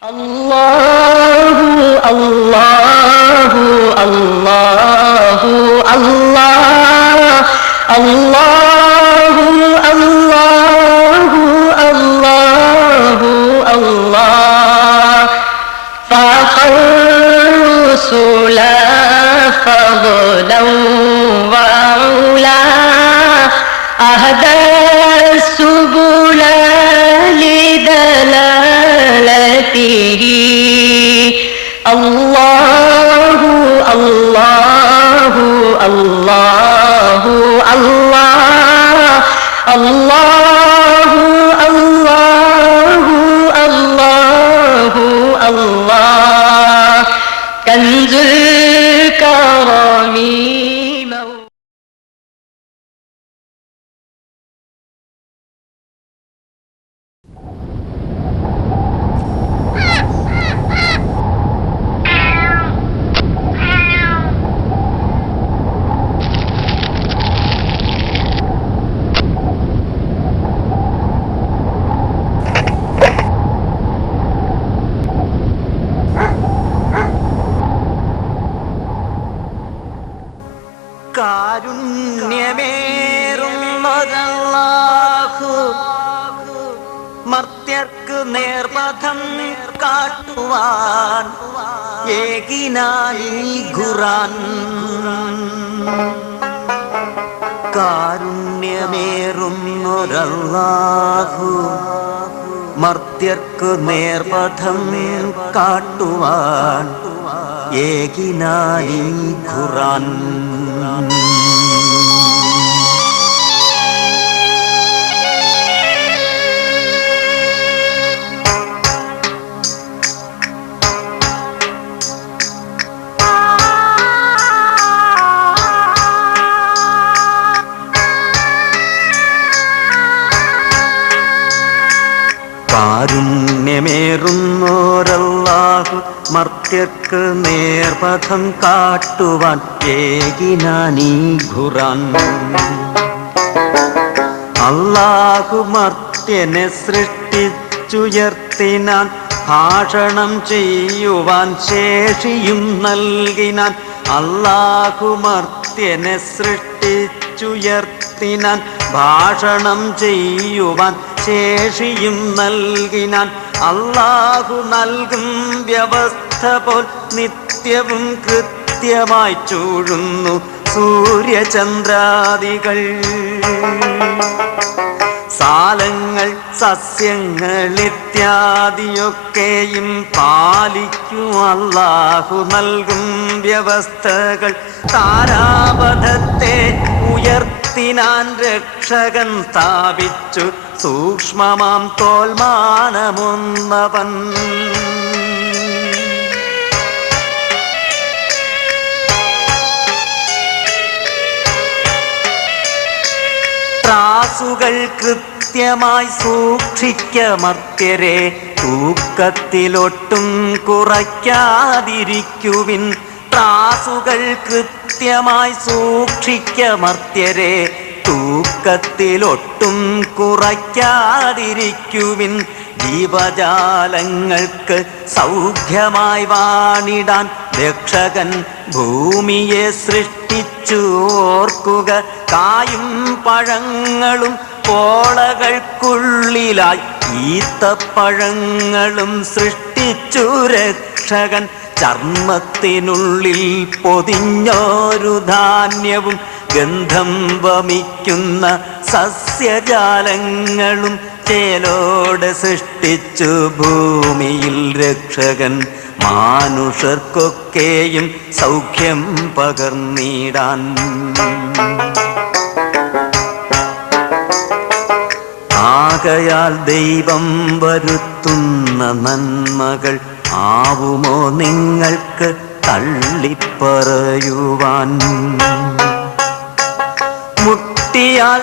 Allah كنز الكرامين ഏകിനായി ഖുറാൻ. കാരുണ്യമേറുന്നൊരല്ലാഹു മർത്യർക്ക് നേർപഥം കാട്ടുവാൻ ഏകിനായി ഖുറാൻ. മർത്യർക്ക് നേർപഥം കാട്ടുവാൻ ഏകിനാനീ ഖുറാൻ. അല്ലാഹു മർത്യനെ സൃഷ്ടിച്ചുയർത്തിനാൻ ഭാഷണം ചെയ്യുവാൻ ശേഷിയും നൽകിനാൻ അല്ലാഹു മർത്യനെ സൃഷ്ടിച്ചുയർത്തിനാൻ ഭാഷണം ചെയ്യുവാൻ ശേഷിയും നൽകിനാൻ അല്ലാഹു നൽകും വ്യവസ്ഥ പോൽ നിത്യവും കൃത്യമായി ചൂഴുന്നു സൂര്യചന്ദ്രാദികൾ. സാലങ്ങൾ സസ്യങ്ങൾ ഇത്യാദിയൊക്കെയും പാലിക്കും അല്ലാഹു നൽകും വ്യവസ്ഥകൾ. താരാപഥത്തെ ഉയർത്തിനാൻ രക്ഷകൻ സ്ഥാപിച്ചു സൂക്ഷ്മമാം തോൽമാനമൊന്നവൻ. ത്രാസുകൾ കൃത്യമായി സൂക്ഷിക്കമർത്യരെ തൂക്കത്തിലൊട്ടും കുറയ്ക്കാതിരിക്കുവിൻ. ത്രാസുകൾ കൃത്യമായി സൂക്ഷിക്കമർത്യരെ തൂക്കത്തിലൊട്ടും കുറയ്ക്കാതിരിക്കുവിൻ. ജീവജാലങ്ങൾക്ക് സൗഖ്യമായി വാണിടാൻ രക്ഷകൻ ഭൂമിയെ സൃഷ്ടിച്ചു ഓർക്കുക കായും പഴങ്ങളും പോളകൾക്കുള്ളിലായി ഈത്തപ്പഴങ്ങളും സൃഷ്ടിച്ചു രക്ഷകൻ. ചർമ്മത്തിനുള്ളിൽ പൊതിഞ്ഞോരു ധാന്യവും ഗന്ധം വമിക്കുന്ന സസ്യജാലങ്ങളും ചേലോടെ സൃഷ്ടിച്ചു ഭൂമിയിൽ രക്ഷകൻ. മാനുഷർക്കൊക്കെയും സൗഖ്യം പകർന്നിടാൻ. ആകയാൽ ദൈവം വരുത്തുന്ന നന്മകൾ ആവുമോ നിങ്ങൾക്ക് തള്ളിപ്പറയുവാൻ?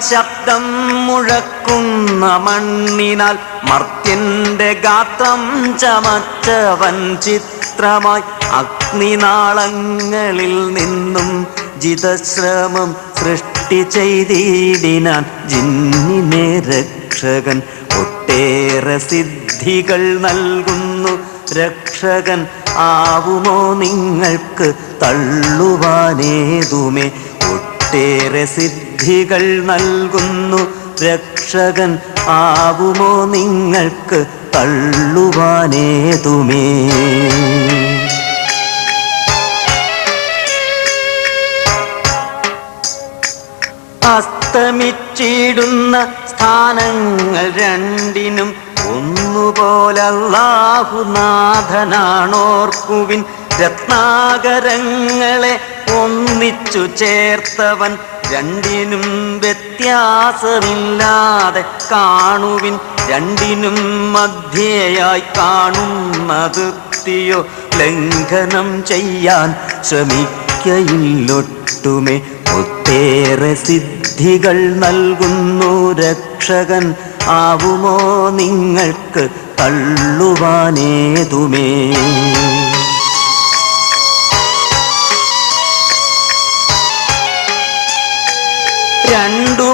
ശബ്ദം മുഴക്കുന്ന മണ്ണിനാൽ മർത്യന്റെ ഗാത്രം ചമച്ചവൻ ചിത്രമായി. അഗ്നിനാളങ്ങളിൽ നിന്നും ജിതശ്രമം സൃഷ്ടി ചെയ്തിടിനാൻ ജിന്നിനെ രക്ഷകൻ. ഒട്ടേറെ സിദ്ധികൾ നൽകുന്നു രക്ഷകൻ. ആവുമോ നിങ്ങൾക്ക് തള്ളുവാനേതുമേ? ഒട്ടേറെ സിദ്ധികൾ നൽകുന്നു. രക്ഷകൻ ആവുമോ നിങ്ങൾക്ക് തള്ളുവാനേതുമേ? അസ്തമിച്ചിടുന്ന സ്ഥാനങ്ങൾ രണ്ടിനും ഒന്നുപോലല്ലാഹുനാഥനാണോർക്കുവിൻ. രത്നാകരങ്ങളെ ഒന്നിച്ചു ചേർത്തവൻ രണ്ടിനും വ്യത്യാസമില്ലാതെ കാണുവിൻ രണ്ടിനും മധ്യയായി കാണുന്നതിർത്തിയോ ലംഘനം ചെയ്യാൻ ശ്രമിക്കയില്ലൊട്ടുമേ. ഒത്തേറെ സിദ്ധികൾ നൽകുന്നു രക്ഷകൻ. ആവുമോ നിങ്ങൾക്ക് തള്ളുവാനേതുമേ?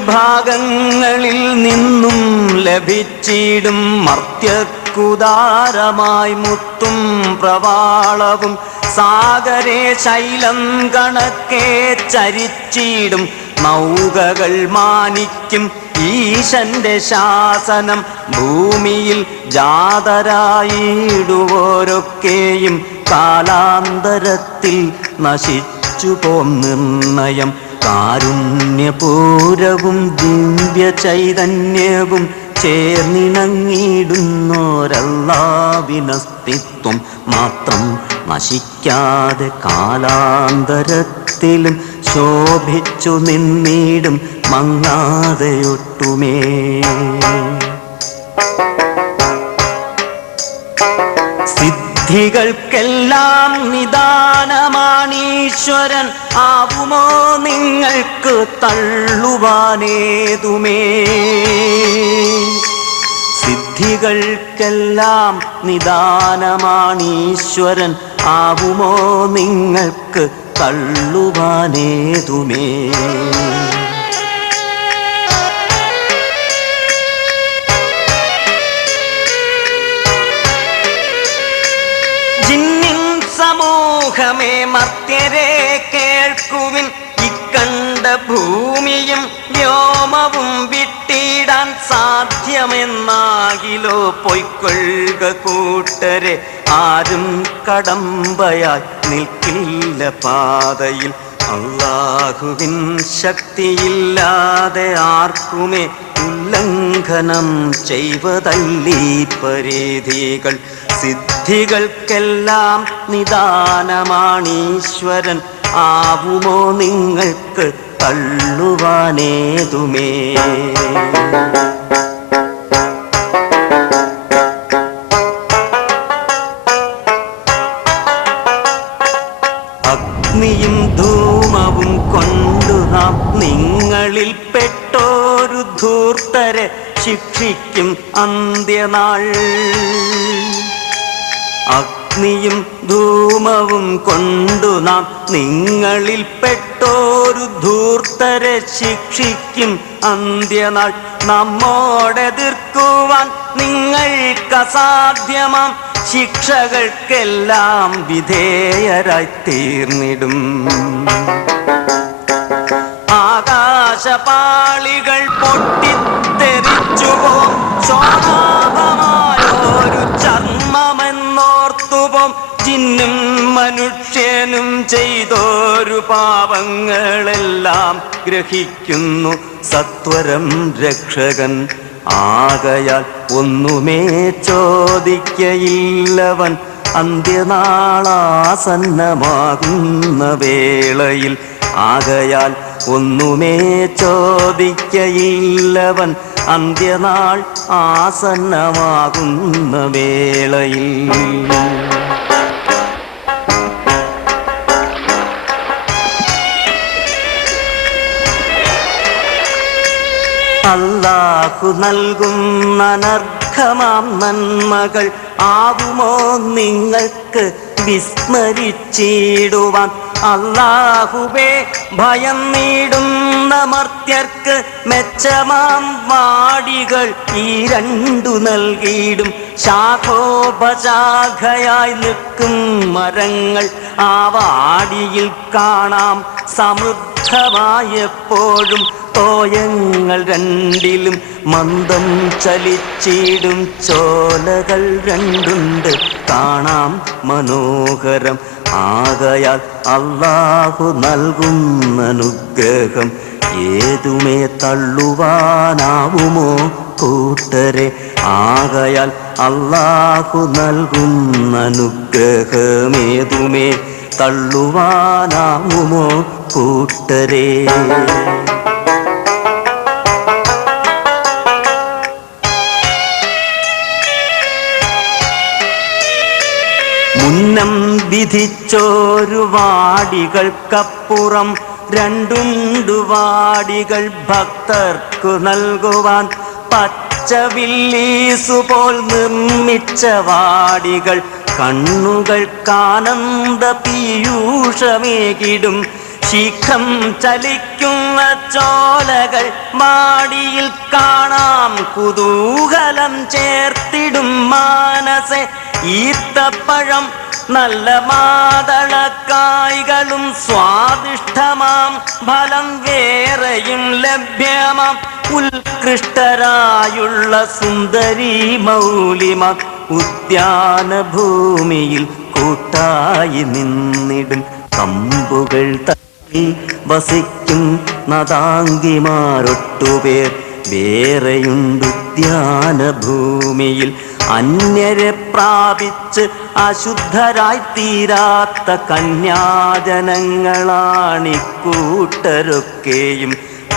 ഭാഗങ്ങളിൽ നിന്നും ലഭിച്ചിടും മർത്യക്കുദാരമായി മുത്തും പ്രവാളവും. സാഗരെ ശൈലം കണക്കെ ചരിച്ചിടും. നൗകകൾ മാനിക്കും ഈശന്റെ ശാസനം. ഭൂമിയിൽ ജാതരായിടുവോരൊക്കെയും കാലാന്തരത്തിൽ നശിച്ചു പോം നിർണയം. കാരുണ്യപൂരവും ദിവ്യ ചൈതന്യവും ചേർന്നിണങ്ങിയിടുന്നോരല്ലാവിനസ്തിത്വം മാത്രം നശിക്കാതെ കാലാന്തരത്തിലും ശോഭിച്ചു നിന്നിടും മങ്ങാതെയൊട്ടുമേ. സിദ്ധികൾക്കെല്ലാം നിദാനമാണീശ്വരൻ. ആവുമോ നിങ്ങൾക്ക് തള്ളുവാനേതുമേ? സിദ്ധികൾക്കെല്ലാം നിദാനമാണീശ്വരൻ. ആവുമോ നിങ്ങൾക്ക് തള്ളുവാനേതുമേ? മർത്യരെ കേൾക്കുവിൻ. ഇക്കണ്ട ഭൂമിയും വ്യോമവും വിട്ടിടാൻ സാധ്യമെന്നാകിലോ? പൊയ്ക്കൊള്ളുക കൂട്ടരെ ആരും കടമ്പയായി നിൽക്കില്ല പാതയിൽ. അള്ളാഹുവിൻ ശക്തിയില്ലാതെ ആർക്കുമേ ഉല്ലംഘനം ചെയ്വതല്ലീ പരീതികൾ സിദ്ധികൾക്കെല്ലാം നിദാനമാണീശ്വരൻ. ആവുമോ നിങ്ങൾക്ക് തള്ളുവാനേതുമേ? അഗ്നിയും ധൂമവും കൊണ്ടു നാം നിങ്ങളിൽ പെട്ടോരു ധൂർത്തരെ ശിക്ഷിക്കും അന്ത്യനാൾ. അഗ്നിയും ധൂമവും കൊണ്ടു നാം നിങ്ങളിൽ പെട്ടോരു ധൂർത്തരെ ശിക്ഷിക്കും. അന്ത്യനാൾ നമ്മോടെതിർക്കുവാൻ നിങ്ങൾക്ക് അസാധ്യമാം ശിക്ഷകൾക്കെല്ലാം വിധേയരായി തീർന്നിടും. ആകാശപാളികൾ പൊട്ടിത്തെറിച്ചുപോം. ശോഭാഭമായൊരു ജിന്നും മനുഷ്യനും ചെയ്തോരു പാപങ്ങളെല്ലാം ഗ്രഹിക്കുന്നു സത്വരം രക്ഷകൻ. ആകയാൽ ഒന്നുമേ ചോദിക്കയില്ലവൻ. അന്ത്യനാളാസന്നമാകുന്ന വേളയിൽ ആകയാൽ ഒന്നുമേ ചോദിക്കയില്ലവൻ. അന്ത്യനാൾ ആസന്നമാകുന്ന വേളയിൽ അല്ലാഹു നൽകുന്ന അനർഘമാം നന്മകൾ ആവുമോ നിങ്ങൾക്ക് വിസ്മരിച്ചിടുവാൻ? അല്ലാഹുവേ ഭയം നീടുന്ന മർത്യർക്ക് മെച്ചമാം വാടികൾ ഈ രണ്ടു നൽകിയിടും. ശാഖോപശാഖയായി നിൽക്കും മരങ്ങൾ ആ വാടിയിൽ കാണാം. സമൃദ്ധമായെപ്പോഴും തോയങ്ങൾ രണ്ടിലും മന്ദം ചലിച്ചിടും. ചോലകൾ രണ്ടുണ്ട് കാണാം മനോഹരം. ആകയാൽ അള്ളാഹു നൽകുന്ന അനുഗ്രഹം. ഏതുമേ തള്ളുവാനാവുമോ? കൂട്ടരെ ആകയാൽ അള്ളാഹു നൽകുന്ന അനുഗ്രഹമേതുമേ തള്ളുവാനാവുമോ? കൂട്ടരെ. മുന്നം വിധിച്ചോരു വാടികൾക്കപ്പുറം രണ്ടുണ്ടു വാടികൾ ഭക്തർക്കു നൽകുവാൻ പച്ചവില്ലീസുപോൽ നിർമ്മിച്ച വാടികൾ കണ്ണുകൾക്കാനന്ദ പീയൂഷമേകിടും. ശിഖം ചലിക്കുന്ന ചോലകൾ മാടിയിൽ കാണാം. കുതൂഹലം ചേർത്തിടും മാനസെ. ഈത്തപ്പഴം നല്ല മാതളക്കായ്കളും സ്വാദിഷ്ടമാം ഫലം വേറെയും ലഭ്യമാം. ഉത്കൃഷ്ടരായുള്ള സുന്ദരി മൗലിമ ഉദ്യാന ഭൂമിയിൽ കൂട്ടായി നിന്നിടും. കമ്പുകൾ തട്ടി വസിക്കും നദാങ്കിമാരൊട്ടുപേർ വേറെയുണ്ടുദ്യാന ഭൂമിയിൽ അന്യരെ പ്രാപിച്ച് അശുദ്ധരായി തീരാത്ത കന്യാജനങ്ങളാണിക്കൂട്ടരൊക്കെയും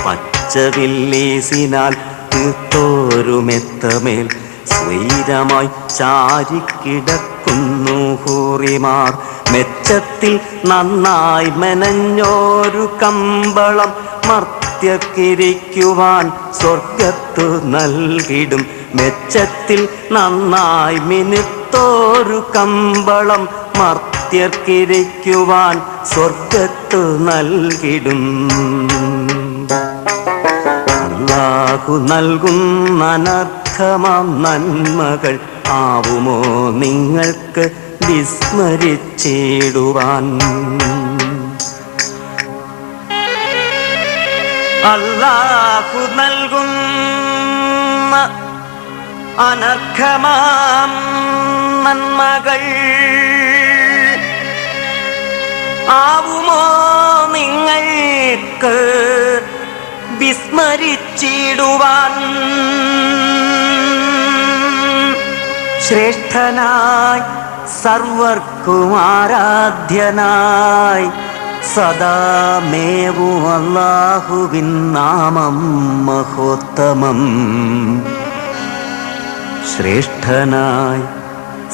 പച്ചവില്ലീസിനാൽ തീർത്തോരുമെത്തമേൽ സ്വൈരമായി ചാരിക്കിടക്കുന്നു ഹൂറിമാർ. മെച്ചത്തിൽ നന്നായി മെനഞ്ഞോരു കമ്പളം മർത്യക്കിരിക്കുവാൻ സ്വർഗത്തു നൽകിടും. മെച്ചത്തിൽ നന്നായി മിനുത്തോരു കമ്പളം മർത്യർക്കിരിക്കുവാൻ സ്വർഗത്തു നൽകിടും. അല്ലാഹു നൽകുന്ന അനർഘമാം നന്മകൾ ആവുമോ നിങ്ങൾക്ക് വിസ്മരിച്ചിടുവാൻ? അല്ലാഹു നൽകുന്ന അനർഘമാം നന്മകൾ. ആവുമോ നിങ്ങൾക്ക് വിസ്മരിച്ചിടുവാൻ? ശ്രേഷ്ഠനായി സർവർക്കും ആരാധ്യനായി സദാമേവും അല്ലാഹുവിൻ നാമം മഹോത്തമം. ശ്രേഷ്ഠനായി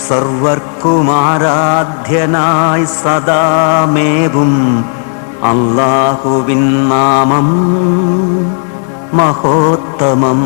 സർവർക്കുമാരാധ്യനായി സദാമേവും അല്ലാഹുവിൻ നാമം മഹോത്തമം.